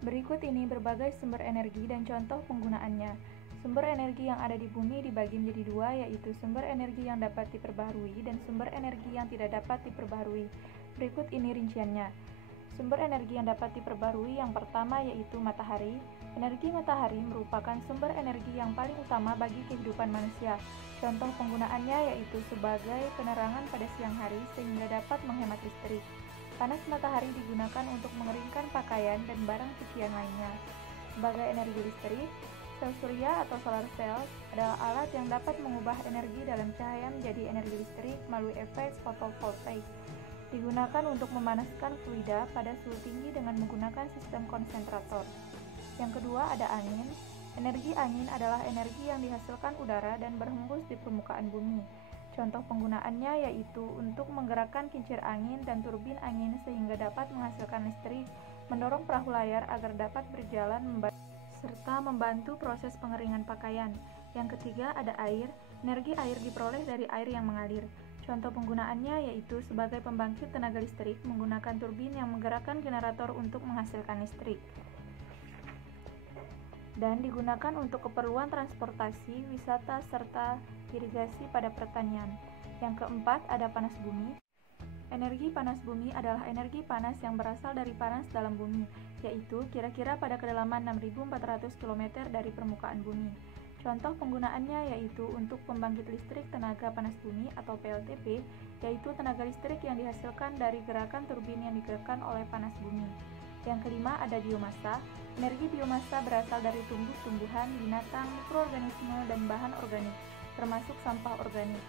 Berikut ini berbagai sumber energi dan contoh penggunaannya. Sumber energi yang ada di bumi dibagi menjadi dua, yaitu sumber energi yang dapat diperbaharui dan sumber energi yang tidak dapat diperbaharui. Berikut ini rinciannya. Sumber energi yang dapat diperbaharui yang pertama yaitu matahari. Energi matahari merupakan sumber energi yang paling utama bagi kehidupan manusia. Contoh penggunaannya yaitu sebagai penerangan pada siang hari sehingga dapat menghemat listrik. Panas matahari digunakan untuk mengeringkan pakaian dan barang cucian lainnya. Sebagai energi listrik, sel surya atau solar cell adalah alat yang dapat mengubah energi dalam cahaya menjadi energi listrik melalui efek fotovoltaik. Digunakan untuk memanaskan fluida pada suhu tinggi dengan menggunakan sistem konsentrator. Yang kedua ada angin. Energi angin adalah energi yang dihasilkan udara dan berhembus di permukaan bumi. Contoh penggunaannya yaitu untuk menggerakkan kincir angin dan turbin angin sehingga dapat menghasilkan listrik, mendorong perahu layar agar dapat berjalan serta membantu proses pengeringan pakaian. Yang ketiga ada air. Energi air diperoleh dari air yang mengalir. Contoh penggunaannya yaitu sebagai pembangkit tenaga listrik menggunakan turbin yang menggerakkan generator untuk menghasilkan listrik. Dan digunakan untuk keperluan transportasi, wisata, serta irigasi pada pertanian. Yang keempat ada panas bumi. Energi panas bumi adalah energi panas yang berasal dari panas dalam bumi, yaitu kira-kira pada kedalaman 6.400 km dari permukaan bumi. Contoh penggunaannya yaitu untuk pembangkit listrik tenaga panas bumi atau PLTP, yaitu tenaga listrik yang dihasilkan dari gerakan turbin yang digerakkan oleh panas bumi. Yang kelima ada biomasa. Energi biomasa berasal dari tumbuh-tumbuhan, binatang, mikroorganisme, dan bahan organik, termasuk sampah organik.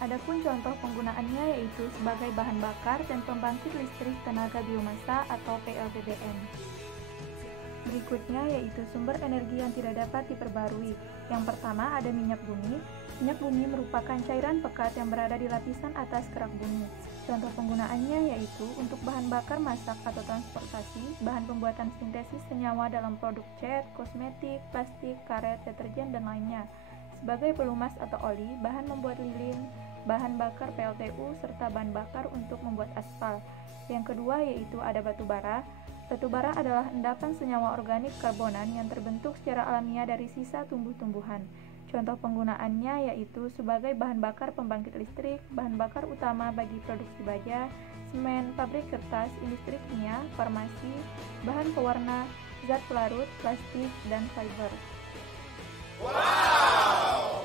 Adapun contoh penggunaannya yaitu sebagai bahan bakar dan pembangkit listrik tenaga biomasa atau PLTBM. Berikutnya yaitu sumber energi yang tidak dapat diperbarui. Yang pertama ada minyak bumi. Minyak bumi merupakan cairan pekat yang berada di lapisan atas kerak bumi. Contoh penggunaannya yaitu untuk bahan bakar masak atau transportasi, bahan pembuatan sintesis senyawa dalam produk cat, kosmetik, plastik, karet, deterjen, dan lainnya. Sebagai pelumas atau oli, bahan membuat lilin, bahan bakar PLTU, serta bahan bakar untuk membuat aspal. Yang kedua yaitu ada batu bara. Batu bara adalah endapan senyawa organik karbonan yang terbentuk secara alamiah dari sisa tumbuh-tumbuhan. Contoh penggunaannya yaitu sebagai bahan bakar pembangkit listrik, bahan bakar utama bagi produksi baja, semen, pabrik kertas, industri kimia, farmasi, bahan pewarna, zat pelarut, plastik, dan fiber. Wow!